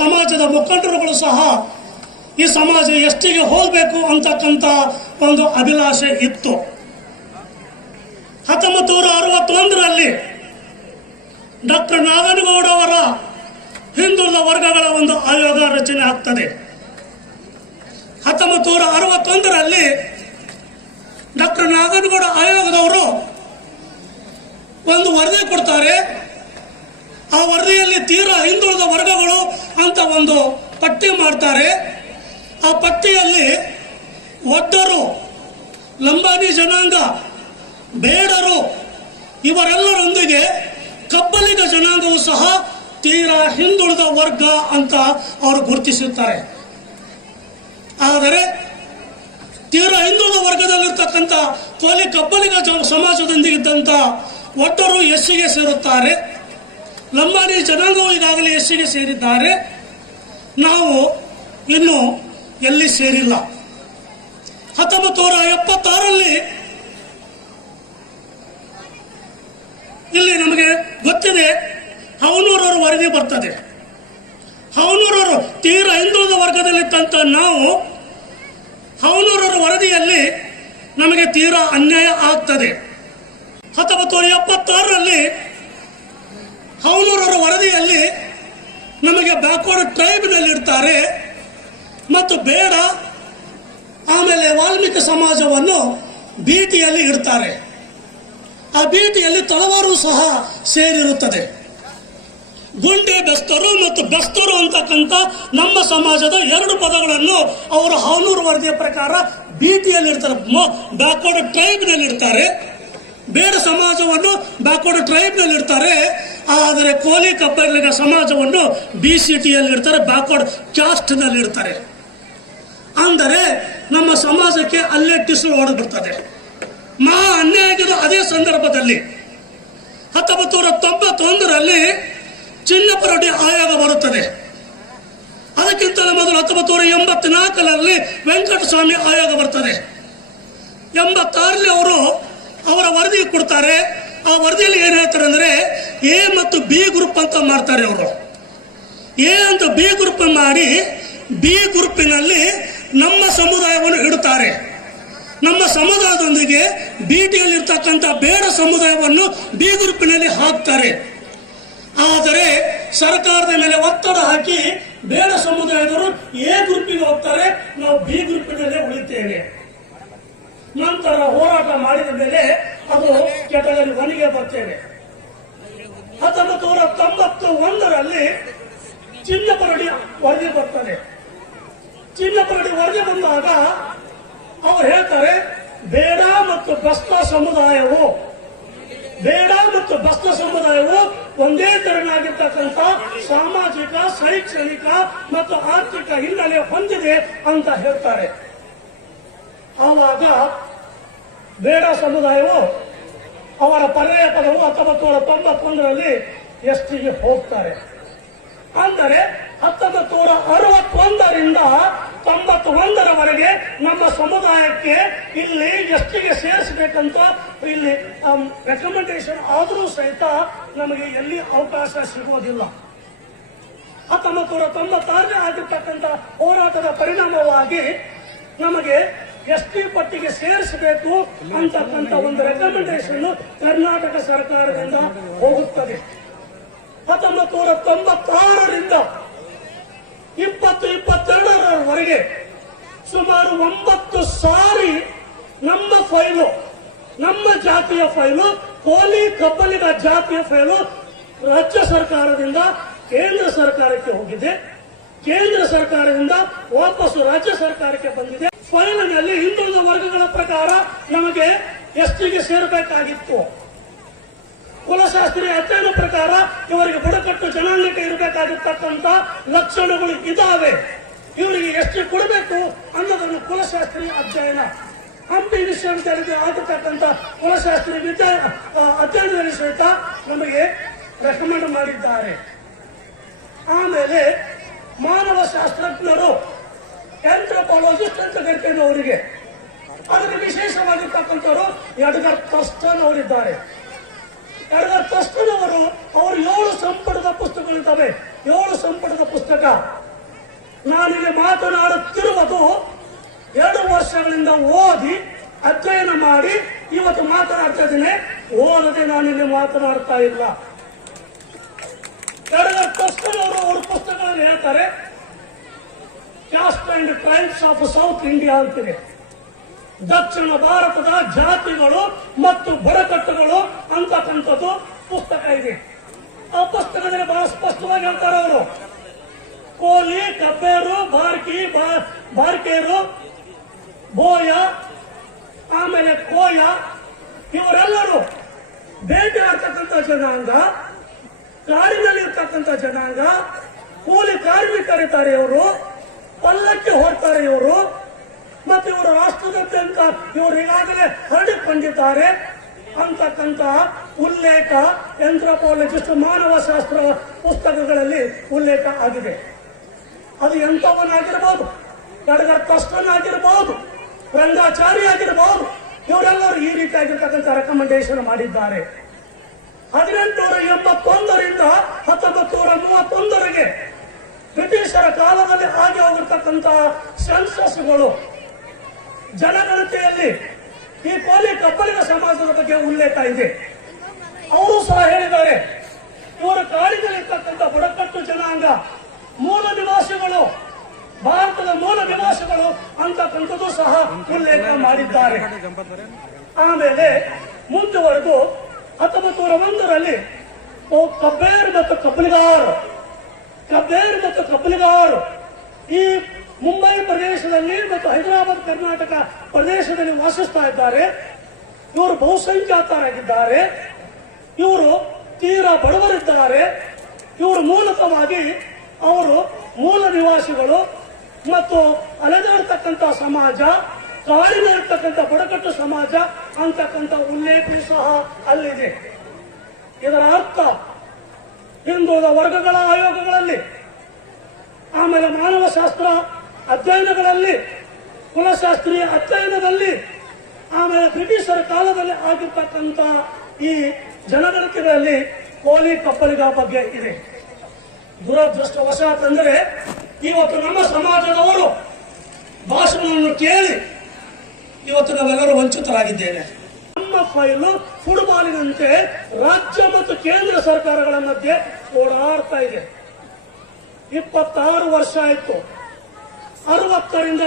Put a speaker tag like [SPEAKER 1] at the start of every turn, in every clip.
[SPEAKER 1] ಸಮಾಜದ ಮುಖಂಡರುಗಳು ಸಹ ಈ ಸಮಾಜ ಎಷ್ಟಿಗೆ ಹೋಗಬೇಕು ಅಂತಕ್ಕಂಥ ಒಂದು ಅಭಿಲಾಷೆ ಇತ್ತು. ಹತ್ತೊಂಬತ್ತು ನೂರ ಅರವತ್ತೊಂದರಲ್ಲಿ ಡಾಕ್ಟರ್ ನಾಗನಗೌಡ ಅವರ ಹಿಂದುಳಿದ ವರ್ಗಗಳ ಒಂದು ಆಯೋಗ ರಚನೆ ಆಗ್ತದೆ. ಹತ್ತೊಂಬತ್ತು ನೂರ ಅರವತ್ತೊಂದರಲ್ಲಿ ಡಾಕ್ಟರ್ ನಾಗನಗೌಡ ಆಯೋಗದವರು ಒಂದು ವರದಿ ಕೊಡ್ತಾರೆ. ಆ ವರದಿಯಲ್ಲಿ ತೀರಾ ಹಿಂದುಳಿದ ವರ್ಗಗಳು ಅಂತ ಒಂದು ಪಟ್ಟಿ ಮಾಡ್ತಾರೆ. ಆ ಪಟ್ಟಿಯಲ್ಲಿ ಒಡ್ಡರು ಲಂಬಾನಿ ಜನಾಂಗ, ಬೇಡರು ಇವರೆಲ್ಲರೊಂದಿಗೆ ಕಬ್ಬಲಿಗ ಜನಾಂಗವು ಸಹ ತೀರಾ ಹಿಂದುಳಿದ ವರ್ಗ ಅಂತ ಅವರು ಗುರುತಿಸುತ್ತಾರೆ. ಆದರೆ ತೀರಾ ಹಿಂದುಳಿದ ವರ್ಗದಲ್ಲಿರ್ತಕ್ಕಂಥ ಕೋಲಿ ಕಬ್ಬಲಿಗ ಸಮಾಜದೊಂದಿಗಿದ್ದಂಥ ಒಟ್ಟರು ಎಸ್ಸಿಗೆ ಸೇರುತ್ತಾರೆ. ಲಂಬಾಣಿ ಜನಾಂಗವು ಈಗಾಗಲೇ ಎಸ್ಸಿಗೆ ಸೇರಿದ್ದಾರೆ. ನಾವು ಇನ್ನು ಎಲ್ಲಿ ಸೇರಿಲ್ಲ. ಹತ್ತೊಂಬತ್ತು ನೂರ ಎಪ್ಪತ್ತಾರಲ್ಲಿ ಇಲ್ಲಿ ನಮಗೆ ಗೊತ್ತಿದೆ ಹವನೂರವರು ವರದಿ ಬರ್ತದೆ. ಹವನೂರವರು ತೀರಾ ಹಿಂದುಳಿದ ವರ್ಗದಲ್ಲಿದ್ದಂಥ ನಾವು ಹವನೂರರ ವರದಿಯಲ್ಲಿ ನಮಗೆ ತೀರಾ ಅನ್ಯಾಯ ಆಗ್ತದೆ. ಹತ್ತೊಂಬತ್ತು ನೂರ ಎಪ್ಪತ್ತಾರರಲ್ಲಿ ಹವನೂರರ ವರದಿಯಲ್ಲಿ ನಮಗೆ ಬ್ಯಾಕ್ವರ್ಡ್ ಟ್ರೈಬ್ನಲ್ಲಿ ಇರ್ತಾರೆ ಮತ್ತು ಬೇಡ, ಆಮೇಲೆ ವಾಲ್ಮೀಕಿ ಸಮಾಜವನ್ನು ಬೀಟಿಯಲ್ಲಿ ಇಡ್ತಾರೆ. ಆ ಬೀಟಿಯಲ್ಲಿ ತಳವಾರು ಸಹ ಸೇರಿರುತ್ತದೆ. ಗುಂಡೆ ಬೆಸ್ತರು ಮತ್ತು ಬೆಸ್ತರು ಅಂತಕ್ಕಂಥ ನಮ್ಮ ಸಮಾಜದ ಎರಡು ಪದಗಳನ್ನು ಅವರು ಹಾನೂರು ವರದಿಯ ಪ್ರಕಾರ ಬೀಟಿಯಲ್ಲಿ ಇರ್ತಾರೆ ಬ್ಯಾಕ್ವರ್ಡ್ ಟ್ರೈಬ್ನಲ್ಲಿ ಇರ್ತಾರೆ ಬೇಡ ಸಮಾಜವನ್ನು ಬ್ಯಾಕ್ವರ್ಡ್ ಟ್ರೈಬ್ನಲ್ಲಿ ಇರ್ತಾರೆ ಆದರೆ ಕೋಲಿ ಕಬ್ಬಲಿಗ ಸಮಾಜವನ್ನು ಬಿ ಸಿ ಟಿಯಲ್ಲಿ ಇರ್ತಾರೆ ಬ್ಯಾಕ್ವರ್ಡ್ ಕ್ಯಾಸ್ಟ್ನಲ್ಲಿ ಇರ್ತಾರೆ ಅಂದರೆ ನಮ್ಮ ಸಮಾಜಕ್ಕೆ ಅಲ್ಲೇ ಟಿಸು ಹೊಡೆದ್ಬಿಡ್ತದೆ ಮಹಾ ಆಗಿದ್ದು ಅದೇ ಸಂದರ್ಭದಲ್ಲಿ ಹತ್ತೊಂಬತ್ತು ನೂರ ತೊಂಬತ್ತೊಂದರಲ್ಲಿ ಚಿನ್ನಪರಡಿ ಆಯೋಗ ಬರುತ್ತದೆ. ಅದಕ್ಕಿಂತಲೂ ಮೊದಲು ಹತ್ತೊಂಬತ್ತು ನೂರ ಎಂಬತ್ನಾಲ್ಕರಲ್ಲಿ ವೆಂಕಟಸ್ವಾಮಿ ಆಯೋಗ ಬರ್ತದೆ. ಎಂಬತ್ತಾರಲ್ಲಿ ಅವರು ಅವರ ವರದಿ ಕೊಡ್ತಾರೆ. ಆ ವರದಿಯಲ್ಲಿ ಏನು ಹೇಳ್ತಾರೆ ಅಂದ್ರೆ ಎ ಮತ್ತು ಬಿ ಗ್ರೂಪ್ ಅಂತ ಮಾಡ್ತಾರೆ ಅವರು. ಎ ಅಂತ ಬಿ ಗ್ರೂಪ್ ಮಾಡಿ ಬಿ ಗ್ರೂಪಿನಲ್ಲಿ ನಮ್ಮ ಸಮುದಾಯವನ್ನು ಇಡುತ್ತಾರೆ. ನಮ್ಮ ಸಮುದಾಯದೊಂದಿಗೆ ಬಿ ಟಿಯಲ್ಲಿ ಇರ್ತಕ್ಕಂಥ ಬೇಡ ಸಮುದಾಯವನ್ನು ಬಿ ಗ್ರೂಪಿನಲ್ಲಿ ಹಾಕ್ತಾರೆ. ಆದರೆ ಸರ್ಕಾರದ ಮೇಲೆ ಒತ್ತಡ ಹಾಕಿ ಬೇಡ ಸಮುದಾಯದವರು ಎ ಗ್ರೂಪಿಗೆ ಹೋಗ್ತಾರೆ, ನಾವು ಬಿ ಗ್ರೂಪಿನಲ್ಲೇ ಉಳಿತೇವೆ. ನಂತರ ಹೋರಾಟ ಮಾಡಿದ ಮೇಲೆ ಅದು ಕೆಟಗರಿ ಒನಿಗೆ ಬರ್ತೇವೆ. ಹತ್ತೊಂಬತ್ತು ನೂರ ತೊಂಬತ್ತು ಒಂದರಲ್ಲಿ ಚಿನ್ನಪರಡಿ ವರದಿ ಬರ್ತದೆ. ಚಿನ್ನಪರಡಿ ವರದಿ ಬಂದಾಗ ಅವರು ಹೇಳ್ತಾರೆ, ಬೇಡ ಮತ್ತು ಬಸ್ತ ಸಮುದಾಯವು, ಬೇಡ ಮತ್ತು ಬಸ್ತ ಸಮುದಾಯವು ಒಂದೇ ತೆರನಾಗಿರ್ತಕ್ಕಂಥ ಸಾಮಾಜಿಕ, ಶೈಕ್ಷಣಿಕ ಮತ್ತು ಆರ್ಥಿಕ ಹಿನ್ನೆಲೆ ಹೊಂದಿದೆ ಅಂತ ಹೇಳ್ತಾರೆ. ಆವಾಗ ಬೇಡ ಸಮುದಾಯವು ಅವರ ಪರ್ಯಾಯ ಪದವು ಹತ್ತೊಂಬತ್ತು ತೊಂಬತ್ತೊಂದರಲ್ಲಿ ಎಸ್ ಟಿಗೆ ಹೋಗ್ತಾರೆ. ಅಂದರೆ ಹತ್ತೊಂಬತ್ತು ನೂರ ಅರವತ್ತೊಂದರಿಂದ ತೊಂಬತ್ತೊಂದರವರೆಗೆ ನಮ್ಮ ಸಮುದಾಯಕ್ಕೆ ಇಲ್ಲಿ ಎಷ್ಟಿಗೆ ಸೇರಿಸಬೇಕಂತ ಇಲ್ಲಿ ರೆಕಮೆಂಡೇಶನ್ ಆದರೂ ಸಹಿತ ನಮಗೆ ಎಲ್ಲಿ ಅವಕಾಶ ಸಿಗೋದಿಲ್ಲ. ಹತ್ತೊಂಬತ್ತು ನೂರ ತೊಂಬತ್ತಾರನೇ ಆಗಿರ್ತಕ್ಕಂಥ ಹೋರಾಟದ ಪರಿಣಾಮವಾಗಿ ನಮಗೆ ಎಸ್ ಟಿ ಪಟ್ಟಿಗೆ ಸೇರಿಸಬೇಕು ಅಂತಕ್ಕಂಥ ಒಂದು ರೆಕಮೆಂಡೇಶನ್ ಕರ್ನಾಟಕ ಸರ್ಕಾರದಿಂದ ಹೋಗುತ್ತದೆ. ಹತ್ತೊಂಬತ್ತು ನೂರ ತೊಂಬತ್ತಾರರಿಂದ ಇಪ್ಪತ್ತು ಇಪ್ಪತ್ತೆರಡರವರೆಗೆ ಸುಮಾರು ಒಂಬತ್ತು ಸಾರಿ ನಮ್ಮ ಫೈಲು, ನಮ್ಮ ಜಾತಿಯ ಫೈಲು, ಕೋಲಿ ಕಬ್ಬಲಿಗ ಜಾತಿಯ ಫೈಲು ರಾಜ್ಯ ಸರ್ಕಾರದಿಂದ ಕೇಂದ್ರ ಸರ್ಕಾರಕ್ಕೆ ಹೋಗಿದೆ. ಕೇಂದ್ರ ಸರ್ಕಾರದಿಂದ ವಾಪಸ್ಸು ರಾಜ್ಯ ಸರ್ಕಾರಕ್ಕೆ ಬಂದಿದೆ. ಫೈಲಿನಲ್ಲಿ ಹಿಂದುಳಿದ ವರ್ಗಗಳ ಪ್ರಕಾರ ನಮಗೆ ಎಸ್ಟಿಗೆ ಸೇರಬೇಕಾಗಿತ್ತು. ಕುಲಶಾಸ್ತ್ರೀಯ ಅಧ್ಯಯನ ಪ್ರಕಾರ ಇವರಿಗೆ ಬುಡಕಟ್ಟು ಜನಾಂಗಕ್ಕೆ ಇರಬೇಕಾಗಿರ್ತಕ್ಕಂಥ ಲಕ್ಷಣಗಳು ಇದ್ದಾವೆ ಇವರಿಗೆ ಎಷ್ಟು ಕೊಡಬೇಕು ಅನ್ನೋದನ್ನು ಕುಲಶಾಸ್ತ್ರೀಯ ಅಧ್ಯಯನ. ಹಂಪಿ ವಿಶ್ವವಿದ್ಯಾಲಯದಲ್ಲಿ ಆಗಿರ್ತಕ್ಕಂಥ ಕುಲಶಾಸ್ತ್ರೀಯ ವಿದ್ಯಾ ಅಧ್ಯಯನದಲ್ಲಿ ಸಹಿತ ನಮಗೆ ರೆಕಮೆಂಡ್ ಮಾಡಿದ್ದಾರೆ. ಆಮೇಲೆ ಮಾನವ ಶಾಸ್ತ್ರಜ್ಞರು ಆಂಥ್ರೋಪಾಲಜಿಸ್ಟ್ ಅಂತ ಕರಿತೇವೆ ಅವರಿಗೆ ಅದಕ್ಕೆ ವಿಶೇಷವಾಗಿರ್ತಕ್ಕಂಥವರು ಎಡಗರ್ ತಸ್ಟನ್ ಅವರಿದ್ದಾರೆ. ಎಡಗರ್ ತಸ್ಟನ್ ಅವರು ಅವರು ಏಳು ಸಂಪುಟದ ಪುಸ್ತಕಗಳಿದ್ದಾವೆ. ಏಳು ಸಂಪುಟದ ಪುಸ್ತಕ. ನಾನಿಗೆ ಮಾತನಾಡುತ್ತಿರುವುದು ಎರಡು ವರ್ಷಗಳಿಂದ ಓದಿ ಅಧ್ಯಯನ ಮಾಡಿ ಇವತ್ತು ಮಾತನಾಡ್ತಾ ಇದ್ದೀನಿ. ಓದದೆ ನಾನಿಲ್ಲಿ ಮಾತನಾಡ್ತಾ ಇಲ್ಲ. ಎರಡು ಅವರು, ಅವ್ರ ಪುಸ್ತಕಗಳನ್ನು ಹೇಳ್ತಾರೆ caste and tribes of South India ಅಂತಿದೆ. ದಕ್ಷಿಣ ಭಾರತದ ಜಾತಿಗಳು ಮತ್ತು ಬುಡಕಟ್ಟುಗಳು ಅಂತಕ್ಕಂಥದ್ದು ಪುಸ್ತಕ ಇದೆ. ಆ ಪುಸ್ತಕದಲ್ಲಿ ಬಹಳ ಸ್ಪಷ್ಟವಾಗಿ ಹೇಳ್ತಾರೆ ಅವರು. ಕೋಲಿ, ಕಬ್ಬೇರು, ಬಾರ್ಕಿ ಬಾರ್ಕೇರು, ಬೋಯ, ಆಮೇಲೆ ಕೋಯ, ಇವರೆಲ್ಲರೂ ಬೇಟೆ ಆಗ್ತಕ್ಕಂಥ ಜನಾಂಗ ಕಾಡಿನಲ್ಲಿ ಇರ್ತಕ್ಕಂಥ ಜನಾಂಗ, ಕೂಲಿ ಕಾರ್ಮಿಕರಿದ್ದಾರೆ ಇವರು. ಹೋಗ್ತಾರೆ ಇವರು. ಮತ್ತೆ ಇವರು ರಾಷ್ಟ್ರದಾದ್ಯಂತ ಇವರು ಈಗಾಗಲೇ ಹರಡಿಕೊಂಡಿದ್ದಾರೆ ಅಂತಕ್ಕಂಥ ಉಲ್ಲೇಖ ಎಂಥ್ರೋಪಾಲಜಿಸ್ಟ್ ಮಾನವ ಶಾಸ್ತ್ರ ಪುಸ್ತಕಗಳಲ್ಲಿ ಉಲ್ಲೇಖ ಆಗಿದೆ. ಅದು ಎಂಥವನಾಗಿರ್ಬೋದು? ಕಡಗರ್ ಕಷ್ಟನಾಗಿರ್ಬೋದು ರಂಗಾಚಾರಿ ಆಗಿರ್ಬೋದು? ಇವರೆಲ್ಲರೂ ಈ ರೀತಿಯಾಗಿರ್ತಕ್ಕಂಥ ರೆಕಮೆಂಡೇಶನ್ ಮಾಡಿದ್ದಾರೆ. ಹದಿನೆಂಟುನೂರ ಎಂಬತ್ತೊಂದರಿಂದ ಹತ್ತೊಂಬತ್ತು ನೂರ ಮೂವತ್ತೊಂದರಿಗೆ ಬ್ರಿಟಿಷರ ಕಾಲದಲ್ಲಿ ಆಗಿ ಹೋಗಿರ್ತಕ್ಕಂಥ ಸೆನ್ಸಸ್ಗಳು ಜನಗಣತಿಯಲ್ಲಿ ಈ ಕೋಲಿ ಕಪ್ಪಲಿನ ಸಮಾಜದ ಬಗ್ಗೆ ಉಲ್ಲೇಖ ಇದೆ. ಅವರು ಸಹ ಹೇಳಿದ್ದಾರೆ, ಇವರು ಕಾಡಿನಲ್ಲಿರ್ತಕ್ಕಂಥ ಬುಡಕಟ್ಟು ಜನಾಂಗ, ಮೂಲ ನಿವಾಸಿಗಳು, ಭಾರತದ ಮೂಲ ನಿವಾಸಿಗಳು ಅಂತಕ್ಕಂಥದ್ದು ಸಹ ಉಲ್ಲೇಖ ಮಾಡಿದ್ದಾರೆ. ಆಮೇಲೆ ಮುಂದುವರೆದು ಹತ್ತೊಂಬತ್ತು ನೂರ ಒಂದರಲ್ಲಿ ಕಬ್ಬೇರ್ ಮತ್ತು ಕಪ್ಪಲಿಗಾರ ಕಬ್ಬೇರ್ ಮತ್ತು ಕಪ್ಪಲಿಗಾರ ಈ ಮುಂಬೈ ಪ್ರದೇಶದಲ್ಲಿ ಮತ್ತು ಹೈದರಾಬಾದ್ ಕರ್ನಾಟಕ ಪ್ರದೇಶದಲ್ಲಿ ವಾಸಿಸ್ತಾ ಇದ್ದಾರೆ. ಇವರು ಬಹುಸಂಖ್ಯಾತರಾಗಿದ್ದಾರೆ. ಇವರು ತೀರಾ ಬಡವರಿದ್ದಾರೆ. ಇವರು ಮೂಲತವಾಗಿ ಅವರು ಮೂಲ ನಿವಾಸಿಗಳು ಮತ್ತು ಅಲೆದಾಡ್ತಕ್ಕಂಥ ಸಮಾಜ, ಕಾಡಿನಲ್ಲಿರ್ತಕ್ಕಂಥ ಬುಡಕಟ್ಟು ಸಮಾಜ ಅಂತಕ್ಕಂಥ ಉಲ್ಲೇಖ ಸಹ ಅಲ್ಲಿದೆ. ಇದರ ಅರ್ಥ ಹಿಂದುಳಿದ ವರ್ಗಗಳ ಆಯೋಗಗಳಲ್ಲಿ ಆಮೇಲೆ ಮಾನವ ಶಾಸ್ತ್ರ ಅಧ್ಯಯನಗಳಲ್ಲಿ, ಕುಲಶಾಸ್ತ್ರೀಯ ಅಧ್ಯಯನದಲ್ಲಿ, ಆಮೇಲೆ ಬ್ರಿಟಿಷರ ಕಾಲದಲ್ಲಿ ಆಗಿರ್ತಕ್ಕಂಥ ಈ ಜನಗಣತಿಗಳಲ್ಲಿ ಕೋಲಿ ಕಪ್ಪಲಿಗ ಬಗ್ಗೆ ಇದೆ. ದುರದೃಷ್ಟವಶಾತ್ ಅಂದರೆ ಇವತ್ತು ನಮ್ಮ ಸಮಾಜದವರು ಭಾಷಣವನ್ನು ಕೇಳಿ ಇವತ್ತು ನಾವೆಲ್ಲರೂ ವಂಚಿತರಾಗಿದ್ದೇವೆ. ನಮ್ಮ ಫೈಲು ಫುಟ್ಬಾಲಿನಂತೆ ರಾಜ್ಯ ಮತ್ತು ಕೇಂದ್ರ ಸರ್ಕಾರಗಳ ಮಧ್ಯೆ ಓಡಾಡ್ತಾ ಇದೆ. ಇಪ್ಪತ್ತಾರು ವರ್ಷ ಆಯ್ತು. ಅರವತ್ತರಿಂದ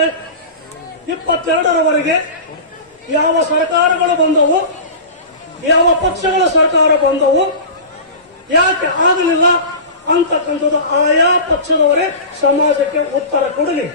[SPEAKER 1] ಇಪ್ಪತ್ತೆರಡರವರೆಗೆ ಯಾವ ಸರ್ಕಾರಗಳು ಬಂದವು, ಯಾವ ಪಕ್ಷಗಳ ಸರ್ಕಾರ ಬಂದವು, ಯಾಕೆ ಆಗಲಿಲ್ಲ ಅಂತಕ್ಕಂಥದ್ದು ಆಯಾ ಪಕ್ಷದವರೇ ಸಮಾಜಕ್ಕೆ ಉತ್ತರ ಕೊಡಲಿ.